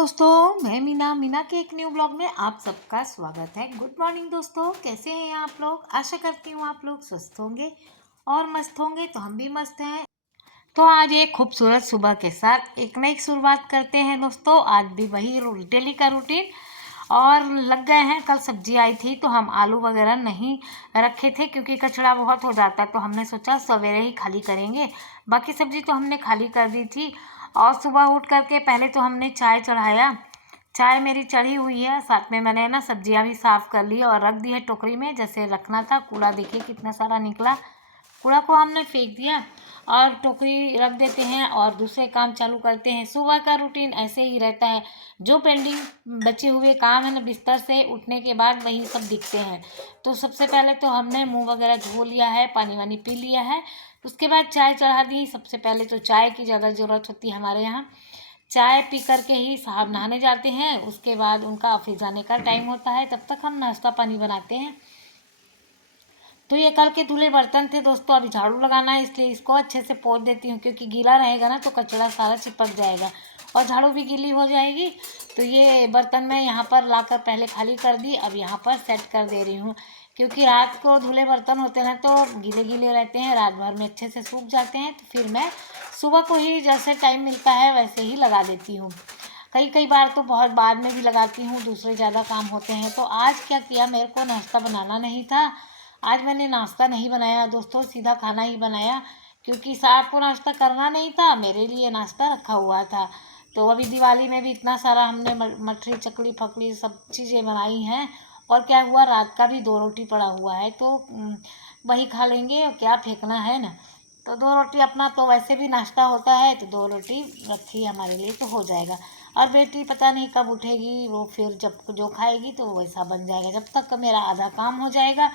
दोस्तों, मैं मीना के एक न्यू ब्लॉग में आप सबका स्वागत है। गुड मॉर्निंग दोस्तों, कैसे हैं आप लोग। आशा करती हूँ आप लोग स्वस्थ होंगे और मस्त होंगे। तो हम भी मस्त हैं। तो आज एक खूबसूरत सुबह के साथ एक नई शुरुआत करते हैं दोस्तों। आज भी वही डेली का रूटीन और लग गए हैं। कल सब्जी आई थी तो हम आलू वगैरह नहीं रखे थे क्योंकि कचरा बहुत हो जाता है, तो हमने सोचा सवेरे ही खाली करेंगे। बाकी सब्जी तो हमने खाली कर दी थी। और सुबह उठ करके पहले तो हमने चाय चढ़ाया। चाय मेरी चढ़ी हुई है, साथ में मैंने ना सब्जियां भी साफ़ कर ली और रख दी है टोकरी में जैसे रखना था। कूड़ा देखिए कितना सारा निकला। कूड़ा को हमने फेंक दिया और टोकरी रख देते हैं और दूसरे काम चालू करते हैं। सुबह का रूटीन ऐसे ही रहता है। जो पेंडिंग बचे हुए काम है ना, बिस्तर से उठने के बाद वही सब दिखते हैं। तो सबसे पहले तो हमने मुंह वगैरह धो लिया है, पानी वानी पी लिया है। उसके बाद चाय चढ़ा दी। सबसे पहले तो चाय की ज़्यादा ज़रूरत होती है हमारे यहाँ। चाय पी करके ही साहब नहाने जाते हैं। उसके बाद उनका ऑफिस जाने का टाइम होता है, तब तक हम नाश्ता पानी बनाते हैं। तो ये कल के धुले बर्तन थे दोस्तों। अभी झाड़ू लगाना है, इसलिए इसको अच्छे से पोंछ देती हूँ क्योंकि गीला रहेगा ना तो कचरा सारा चिपक जाएगा और झाड़ू भी गीली हो जाएगी। तो ये बर्तन मैं यहाँ पर लाकर पहले खाली कर दी, अब यहाँ पर सेट कर दे रही हूँ क्योंकि रात को धुले बर्तन होते हैं तो गीले गीले रहते हैं, रात भर में अच्छे से सूख जाते हैं। तो फिर मैं सुबह को ही जैसे टाइम मिलता है वैसे ही लगा देती हूँ। कई बार तो बहुत बाद में भी लगाती हूँ, दूसरे ज़्यादा काम होते हैं। तो आज क्या किया, मेरे को नाश्ता बनाना नहीं था। आज मैंने नाश्ता नहीं बनाया दोस्तों, सीधा खाना ही बनाया क्योंकि साहब को नाश्ता करना नहीं था, मेरे लिए नाश्ता रखा हुआ था। तो अभी दिवाली में भी इतना सारा हमने मठरी चकली फकली सब चीज़ें बनाई हैं। और क्या हुआ, रात का भी 2 रोटी पड़ा हुआ है तो वही खा लेंगे और क्या फेंकना है ना। तो 2 रोटी अपना तो वैसे भी नाश्ता होता है, तो 2 रोटी रखी हमारे लिए तो हो जाएगा। और बेटी पता नहीं कब उठेगी, वो फिर जब जो खाएगी तो वैसा बन जाएगा। जब तक मेरा आधा काम हो जाएगा,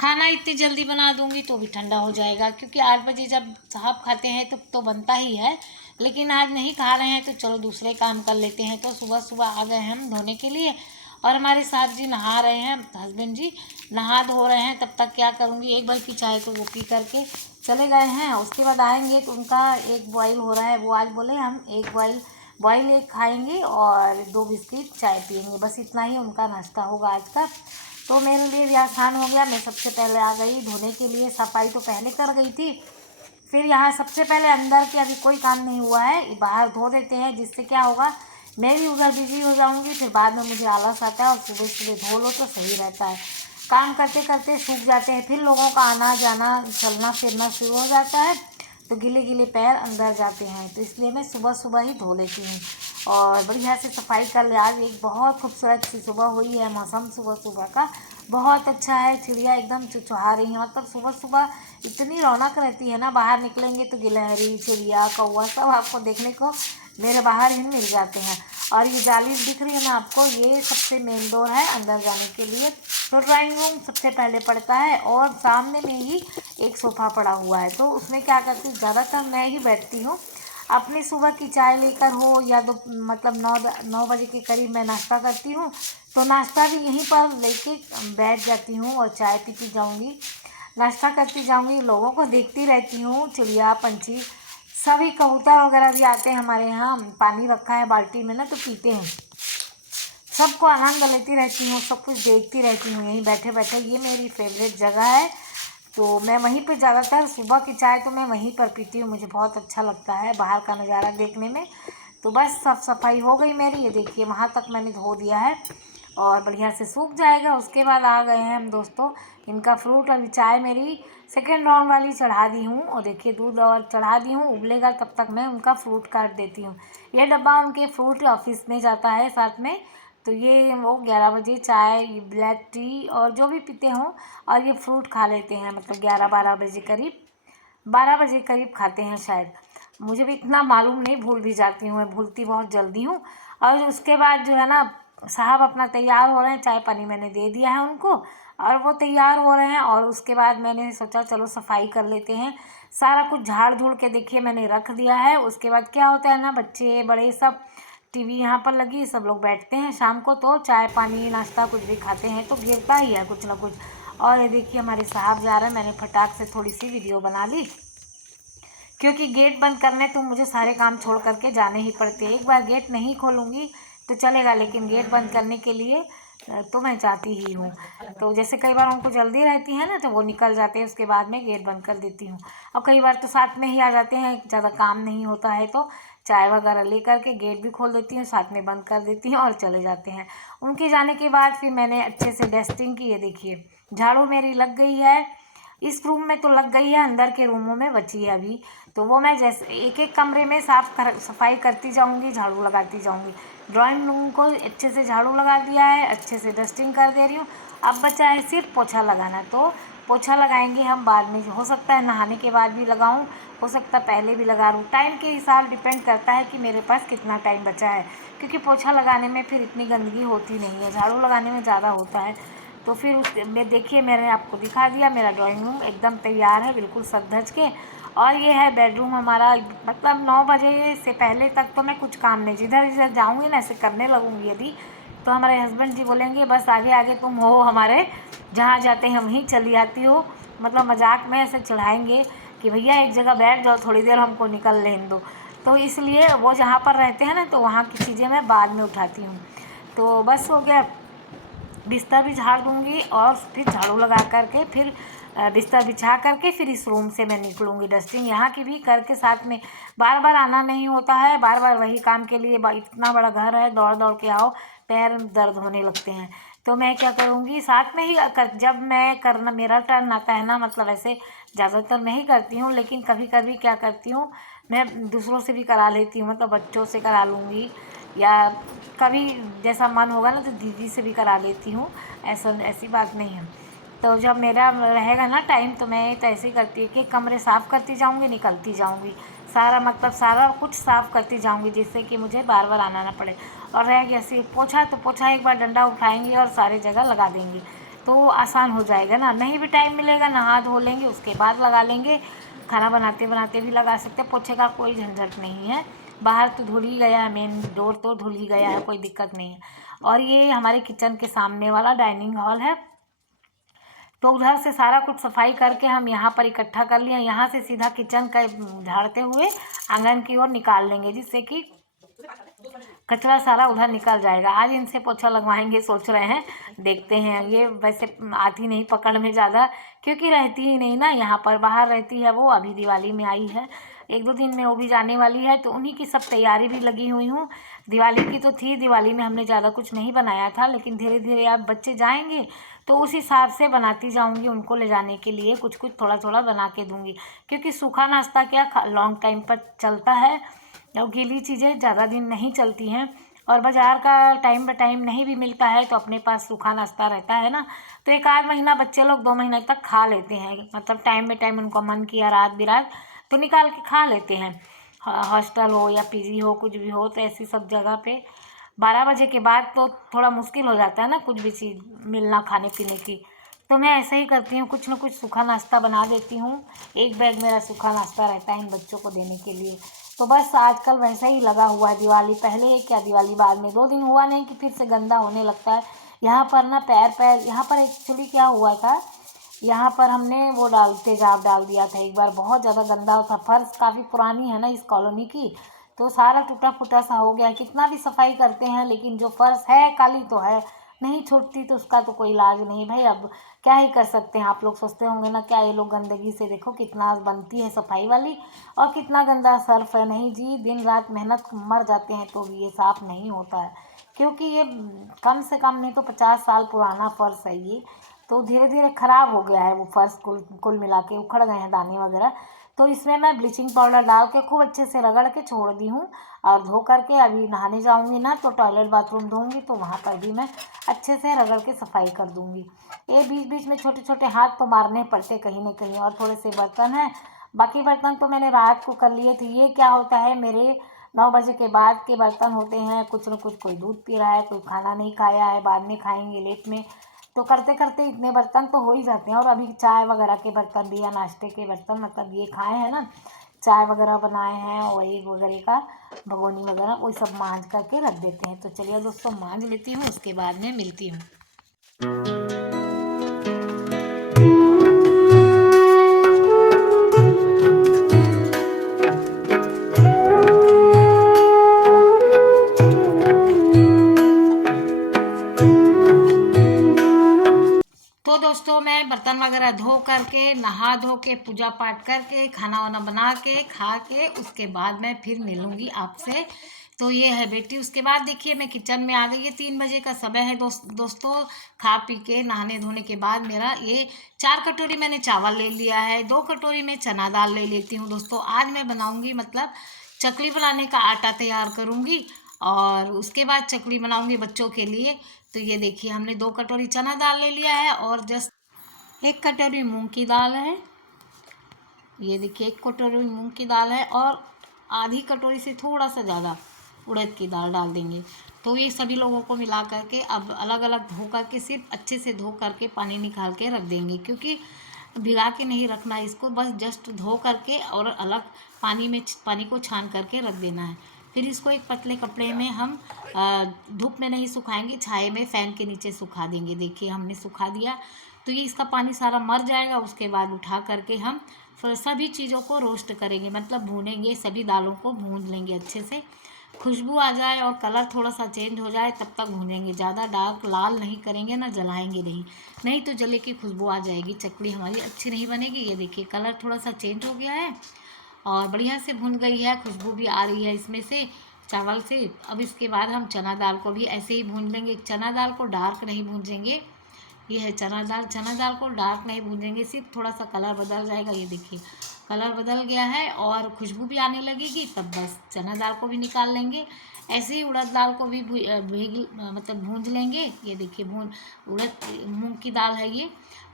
खाना इतनी जल्दी बना दूंगी तो भी ठंडा हो जाएगा क्योंकि 8 बजे जब साहब खाते हैं तो बनता ही है। लेकिन आज नहीं खा रहे हैं तो चलो दूसरे काम कर लेते हैं। तो सुबह सुबह आ गए हम धोने के लिए और हमारे साहब जी नहा रहे हैं, हस्बैंड जी नहा धो रहे हैं। तब तक क्या करूँगी, एक बार की चाय को वो पी करके चले गए हैं। उसके बाद आएंगे तो उनका एक बॉयल हो रहा है, वो आज बोले हम एक बॉयल एक खाएंगे और 2 बिस्किट चाय पियेंगे, बस इतना ही उनका नाश्ता होगा आज का। तो मेरे लिए भी आसान हो गया। मैं सबसे पहले आ गई धोने के लिए। सफाई तो पहले कर गई थी, फिर यहाँ सबसे पहले अंदर के अभी कोई काम नहीं हुआ है, बाहर धो देते हैं जिससे क्या होगा, मैं भी उधर बिजी हो जाऊँगी। फिर बाद में मुझे आलस आता है और सुबह सुबह धो लो तो सही रहता है। काम करते करते सूख जाते हैं, फिर लोगों का आना जाना चलना फिरना शुरू हो जाता है तो गीले गीले पैर अंदर जाते हैं। तो इसलिए मैं सुबह सुबह ही धो लेती हूँ और बढ़िया से सफाई कर ले। आज एक बहुत खूबसूरत सी सुबह हुई है। मौसम सुबह सुबह का बहुत अच्छा है। चिड़िया एकदम चुचुहा रही हैं, मतलब सुबह सुबह इतनी रौनक रहती है ना। बाहर निकलेंगे तो गिलहरी चिड़िया कौवा सब आपको देखने को मेरे बाहर ही मिल जाते हैं। और ये जाली दिख रही है ना आपको, ये सबसे मेन डोर है अंदर जाने के लिए। तो ड्राइंग रूम सबसे पहले पड़ता है और सामने में ही एक सोफ़ा पड़ा हुआ है। तो उसमें क्या करती हूँ, ज़्यादातर मैं ही बैठती हूँ। अपनी सुबह की चाय लेकर हो या मतलब 9 बजे के करीब मैं नाश्ता करती हूँ तो नाश्ता भी यहीं पर लेके बैठ जाती हूँ और चाय पीती जाऊँगी, नाश्ता करती जाऊँगी, लोगों को देखती रहती हूँ। चिड़िया पंछी सभी कबूतर वगैरह भी आते हैं हमारे यहाँ। पानी रखा है बाल्टी में ना तो पीते हैं। सबको आनंद लेती रहती हूँ, सब कुछ देखती रहती हूँ यहीं बैठे बैठे। ये मेरी फेवरेट जगह है तो मैं वहीं पर ज़्यादातर सुबह की चाय तो मैं वहीं पर पीती हूँ। मुझे बहुत अच्छा लगता है बाहर का नज़ारा देखने में। तो बस साफ सफाई हो गई मेरी, ये देखिए वहाँ तक मैंने धो दिया है और बढ़िया से सूख जाएगा। उसके बाद आ गए हैं हम दोस्तों इनका फ्रूट। अभी चाय मेरी सेकेंड राउंड वाली चढ़ा दी हूँ और देखिए दूध और चढ़ा दी हूँ, उबलेगा तब तक मैं उनका फ्रूट काट देती हूँ। ये डब्बा उनके फ्रूट ऑफिस में जाता है साथ में। तो ये वो 11 बजे चाय ब्लैक टी और जो भी पीते हों और ये फ्रूट खा लेते हैं, मतलब 11-12 बजे करीब, 12 बजे करीब खाते हैं शायद। मुझे भी इतना मालूम नहीं, भूल भी जाती हूँ, मैं भूलती बहुत जल्दी हूँ। और उसके बाद जो है ना साहब अपना तैयार हो रहे हैं, चाय पानी मैंने दे दिया है उनको और वो तैयार हो रहे हैं। और उसके बाद मैंने सोचा चलो सफाई कर लेते हैं। सारा कुछ झाड़ झूड़ के देखिए मैंने रख दिया है। उसके बाद क्या होता है ना, बच्चे बड़े सब टीवी यहाँ पर लगी, सब लोग बैठते हैं शाम को तो चाय पानी नाश्ता कुछ भी खाते हैं तो गिरता ही है कुछ ना कुछ। और ये देखिए हमारे साहब जा रहे हैं, मैंने फटाक से थोड़ी सी वीडियो बना ली क्योंकि गेट बंद करने तो मुझे सारे काम छोड़ करके जाने ही पड़ते हैं। एक बार गेट नहीं खोलूँगी तो चलेगा, लेकिन गेट बंद करने के लिए तो मैं जाती ही हूँ। तो जैसे कई बार उनको जल्दी रहती है ना, तो वो निकल जाते हैं, उसके बाद में गेट बंद कर देती हूँ। और कई बार तो साथ में ही आ जाते हैं, ज़्यादा काम नहीं होता है तो चाय वगैरह ले करके गेट भी खोल देती हूँ, साथ में बंद कर देती हूँ और चले जाते हैं। उनके जाने के बाद फिर मैंने अच्छे से डस्टिंग की, ये देखिए झाड़ू मेरी लग गई है। इस रूम में तो लग गई है, अंदर के रूमों में बची है अभी, तो वो मैं जैसे एक एक कमरे में सफाई करती जाऊंगी, झाड़ू लगाती जाऊंगी। ड्राइंग रूम को अच्छे से झाड़ू लगा दिया है, अच्छे से डस्टिंग कर दे रही हूँ। अब बचा है सिर्फ पोछा लगाना, तो पोछा लगाएंगे हम बाद में, हो सकता है नहाने के बाद भी लगाऊं, हो सकता है पहले भी लगा लूँ। टाइम के हिसाब डिपेंड करता है कि मेरे पास कितना टाइम बचा है, क्योंकि पोछा लगाने में फिर इतनी गंदगी होती नहीं है, झाड़ू लगाने में ज़्यादा होता है। तो फिर उस में देखिए मैंने आपको दिखा दिया, मेरा ड्राइंग रूम एकदम तैयार है, बिल्कुल सज धज के। और ये है बेडरूम हमारा। मतलब 9 बजे से पहले तक तो मैं कुछ काम नहीं, जिधर जिधर जाऊँगी ना ऐसे करने लगूँगी यदि, तो हमारे हस्बैंड जी बोलेंगे बस आगे आगे तुम हो हमारे, जहाँ जाते हैं वहीं चली आती हो। मतलब मजाक में ऐसे चढ़ाएंगे कि भैया एक जगह बैठ जाओ, थोड़ी देर हमको निकल लेने दो। तो इसलिए वो जहाँ पर रहते हैं ना, तो वहाँ की चीज़ें मैं बाद में उठाती हूँ। तो बस हो गया, बिस्तर भी झाड़ दूँगी और फिर झाड़ू लगा करके फिर बिस्तर बिछा करके फिर इस रूम से मैं निकलूँगी। डस्टिंग यहाँ की भी करके साथ में, बार बार आना नहीं होता है, बार बार वही काम के लिए, इतना बड़ा घर है, दौड़ दौड़ के आओ, पैर दर्द होने लगते हैं। तो मैं क्या करूँगी, साथ में ही जब मैं करना मेरा टर्न आता है ना, मतलब ऐसे ज़्यादातर मैं ही करती हूँ, लेकिन कभी कभी क्या करती हूँ, मैं दूसरों से भी करा लेती हूँ, मतलब बच्चों से करा लूँगी, या कभी जैसा मन होगा ना तो दीदी से भी करा लेती हूँ, ऐसा ऐसी बात नहीं है। तो जब मेरा रहेगा ना टाइम, तो मैं तो ऐसे ही करती हूँ कि कमरे साफ़ करती जाऊँगी, निकलती जाऊँगी, सारा मतलब सारा कुछ साफ़ करती जाऊँगी, जिससे कि मुझे बार बार आना ना पड़े। और रह गया सिर्फ पोछा, तो पोछा एक बार डंडा उठाएंगे और सारी जगह लगा देंगे, तो आसान हो जाएगा ना। नहीं भी टाइम मिलेगा, नहा धो लेंगे उसके बाद लगा लेंगे, खाना बनाते बनाते भी लगा सकते हैं। पोछे का कोई झंझट नहीं है, बाहर तो धुल ही गया है, मेन डोर तो धुल ही गया है, कोई दिक्कत नहीं है। और ये हमारे किचन के सामने वाला डाइनिंग हॉल है, तो उधर से सारा कुछ सफाई करके हम यहाँ पर इकट्ठा कर लिए। यहाँ से सीधा किचन का झाड़ते हुए आंगन की ओर निकाल लेंगे, जिससे कि कचरा सारा उधर निकल जाएगा। आज इनसे पोछा लगवाएंगे सोच रहे हैं, देखते हैं। ये वैसे आती नहीं पकड़ में ज़्यादा, क्योंकि रहती ही नहीं ना यहाँ पर, बाहर रहती है वो। अभी दिवाली में आई है, 1-2 दिन में वो भी जाने वाली है, तो उन्हीं की सब तैयारी भी लगी हुई हूँ। दिवाली की तो थी, दिवाली में हमने ज़्यादा कुछ नहीं बनाया था, लेकिन धीरे धीरे अब बच्चे जाएंगे तो उस हिसाब से बनाती जाऊँगी, उनको ले जाने के लिए कुछ कुछ थोड़ा थोड़ा बना के दूँगी, क्योंकि सूखा नाश्ता क्या लॉन्ग टाइम पर चलता है, और गीली चीज़ें ज़्यादा दिन नहीं चलती हैं। और बाज़ार का टाइम बाय टाइम नहीं भी मिलता है, तो अपने पास सूखा नाश्ता रहता है ना, तो 1 आध महीना बच्चे लोग 2 महीने तक खा लेते हैं। मतलब टाइम बाय टाइम उनको मन किया रात बिरात तो निकाल के खा लेते हैं। हॉस्टल हो या पीजी हो, कुछ भी हो, तो ऐसी सब जगह पे 12 बजे के बाद तो थोड़ा मुश्किल हो जाता है ना कुछ भी चीज़ मिलना खाने पीने की। तो मैं ऐसे ही करती हूँ, कुछ ना कुछ सूखा नाश्ता बना देती हूँ। एक बैग मेरा सूखा नाश्ता रहता है इन बच्चों को देने के लिए। तो बस आजकल वैसा ही लगा हुआ है, दिवाली पहले क्या दिवाली बाद में, 2 दिन हुआ नहीं कि फिर से गंदा होने लगता है। यहाँ पर ना पैर पैर, यहाँ पर एक्चुअली क्या हुआ था, यहाँ पर हमने वो तेजाब डाल दिया था एक बार, बहुत ज़्यादा गंदा था। फर्श काफ़ी पुरानी है ना इस कॉलोनी की, तो सारा टूटा फूटा सा हो गया। कितना भी सफाई करते हैं, लेकिन जो फर्श है काली तो है, नहीं छूटती, तो उसका तो कोई इलाज नहीं भाई। अब क्या ही कर सकते हैं। आप लोग सोचते होंगे ना क्या ये लोग गंदगी से, देखो कितना बनती है सफाई वाली और कितना गंदा सर्फ है। नहीं जी, दिन रात मेहनत मर जाते हैं तो भी ये साफ नहीं होता है, क्योंकि ये कम से कम नहीं तो 50 साल पुराना फर्श है ये, तो धीरे धीरे ख़राब हो गया है वो फर्श, कुल मिला के उखड़ गए हैं दाने वगैरह। तो इसमें मैं ब्लीचिंग पाउडर डाल के खूब अच्छे से रगड़ के छोड़ दी हूँ, और धो करके अभी नहाने जाऊँगी ना, तो टॉयलेट बाथरूम धोऊँगी, तो वहाँ पर भी मैं अच्छे से रगड़ के सफाई कर दूँगी। ये बीच बीच में छोटे छोटे हाथ तो मारने पड़ते कहीं ना कहीं। और थोड़े से बर्तन हैं, बाकी बर्तन तो मैंने रात को कर लिए थे। ये क्या होता है, मेरे 9 बजे के बाद के बर्तन होते हैं, कुछ न कुछ, कोई दूध पी रहा है, कोई खाना नहीं खाया है, बाद में खाएंगे लेट में, तो करते करते इतने बर्तन तो हो ही जाते हैं। और अभी चाय वगैरह के बर्तन भी या नाश्ते के बर्तन, मतलब ये खाए हैं ना, चाय वगैरह बनाए हैं, वही वगैरह का भगोनी वगैरह, वही सब मांज करके रख देते हैं। तो चलिए दोस्तों, मांज लेती हूँ, उसके बाद में मिलती हूँ। बर्तन वगैरह धो करके, नहा धो के, पूजा पाठ करके, खाना वाना बना के, खा के, उसके बाद मैं फिर मिलूँगी आपसे। तो ये है बेटी। उसके बाद देखिए मैं किचन में आ गई। ये 3 बजे का समय है दोस्तों। खा पी के नहाने धोने के बाद मेरा ये 4 कटोरी मैंने चावल ले लिया है, 2 कटोरी में चना दाल ले लेती हूँ दोस्तों। आज मैं बनाऊँगी मतलब चकली बनाने का आटा तैयार करूँगी और उसके बाद चकली बनाऊँगी बच्चों के लिए। तो ये देखिए हमने 2 कटोरी चना दाल ले लिया है और जस्ट 1 कटोरी मूंग की दाल है। ये देखिए 1 कटोरी मूंग की दाल है और आधी कटोरी से थोड़ा सा ज़्यादा उड़द की दाल डाल देंगे। तो ये सभी लोगों को मिला करके अब अलग अलग धो करके, सिर्फ अच्छे से धो करके पानी निकाल के रख देंगे, क्योंकि भिगा के नहीं रखना है इसको, बस जस्ट धो करके और अलग पानी को छान करके रख देना है। फिर इसको एक पतले कपड़े में हम धूप में नहीं सुखाएंगे, छाए में फ़ैन के नीचे सुखा देंगे। देखिए हमने सुखा दिया। तो ये इसका पानी सारा मर जाएगा। उसके बाद उठा करके हम फिर सभी चीज़ों को रोस्ट करेंगे, मतलब भूनेंगे, सभी दालों को भून लेंगे अच्छे से। खुशबू आ जाए और कलर थोड़ा सा चेंज हो जाए तब तक भूनेंगे। ज़्यादा डार्क लाल नहीं करेंगे, ना जलाएंगे नहीं, नहीं तो जले की खुशबू आ जाएगी, चकली हमारी अच्छी नहीं बनेगी। ये देखिए कलर थोड़ा सा चेंज हो गया है और बढ़िया से भून गई है, खुशबू भी आ रही है इसमें से चावल से। अब इसके बाद हम चना दाल को भी ऐसे ही भून लेंगे। चना दाल को डार्क नहीं भूनेंगे। ये है चना दाल को डार्क नहीं भूनेंगे, सिर्फ थोड़ा सा कलर बदल जाएगा। ये देखिए कलर बदल गया है और खुशबू भी आने लगेगी, तब बस चना दाल को भी निकाल लेंगे। ऐसे ही उड़द दाल को भी मतलब भूंज लेंगे। ये देखिए मूंग की दाल है ये।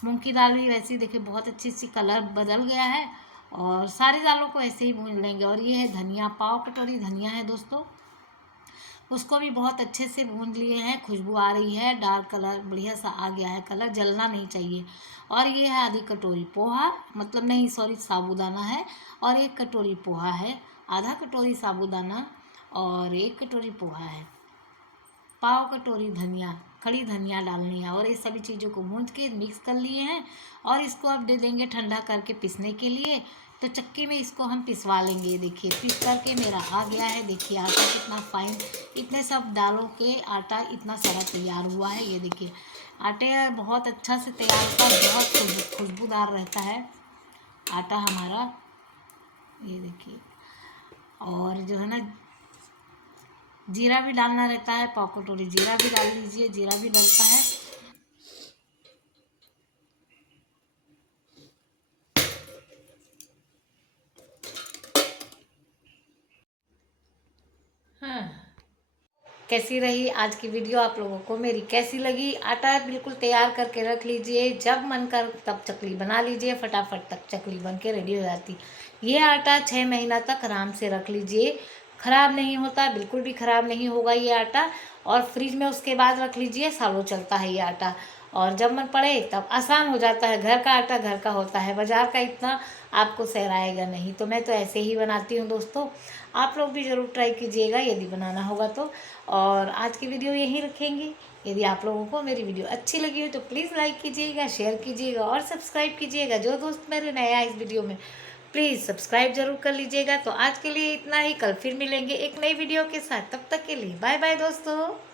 मूंग की दाल भी वैसे ही देखिए बहुत अच्छी सी कलर बदल गया है और सारी दालों को ऐसे ही भून लेंगे। और ये है धनिया, पाव कटोरी धनिया है दोस्तों, उसको भी बहुत अच्छे से भून लिए हैं। खुशबू आ रही है, डार्क कलर बढ़िया सा आ गया है, कलर जलना नहीं चाहिए। और ये है आधी कटोरी पोहा, मतलब नहीं सॉरी साबूदाना है, और 1 कटोरी पोहा है। आधा कटोरी साबूदाना और 1 कटोरी पोहा है। पाव कटोरी धनिया, खड़ी धनिया डालनी है। और ये सभी चीज़ों को भून के मिक्स कर लिए हैं और इसको अब दे देंगे ठंडा करके पीसने के लिए। तो चक्की में इसको हम पिसवा लेंगे। देखिए पीस करके मेरा आ गया है। देखिए आटा कितना फाइन, इतने सब दालों के आटा इतना सारा तैयार हुआ है। ये देखिए आटे बहुत अच्छा से तैयार होता है, बहुत खुशबूदार रहता है आटा हमारा। ये देखिए और जो है ना जीरा भी डालना रहता है, पाव कटोरी जीरा भी डाल लीजिए, जीरा भी डलता है। हाँ, कैसी रही आज की वीडियो आप लोगों को, मेरी कैसी लगी? आटा बिल्कुल तैयार करके रख लीजिए, जब मन कर तब चकली बना लीजिए, फटाफट तक चकली बन के रेडी हो जाती। ये आटा 6 महीना तक आराम से रख लीजिए, ख़राब नहीं होता, बिल्कुल भी ख़राब नहीं होगा ये आटा। और फ्रिज में उसके बाद रख लीजिए, सालों चलता है ये आटा। और जब मन पड़े तब आसान हो जाता है। घर का आटा घर का होता है, बाज़ार का इतना आपको सहराएगा नहीं। तो मैं तो ऐसे ही बनाती हूँ दोस्तों, आप लोग भी ज़रूर ट्राई कीजिएगा यदि बनाना होगा तो। और आज की वीडियो यहीं रखेंगे। यदि आप लोगों को मेरी वीडियो अच्छी लगी हो तो प्लीज़ लाइक कीजिएगा, शेयर कीजिएगा और सब्सक्राइब कीजिएगा। जो दोस्त मेरे नया है इस वीडियो में प्लीज़ सब्सक्राइब जरूर कर लीजिएगा। तो आज के लिए इतना ही, कल फिर मिलेंगे एक नई वीडियो के साथ। तब तक के लिए बाय बाय दोस्तों।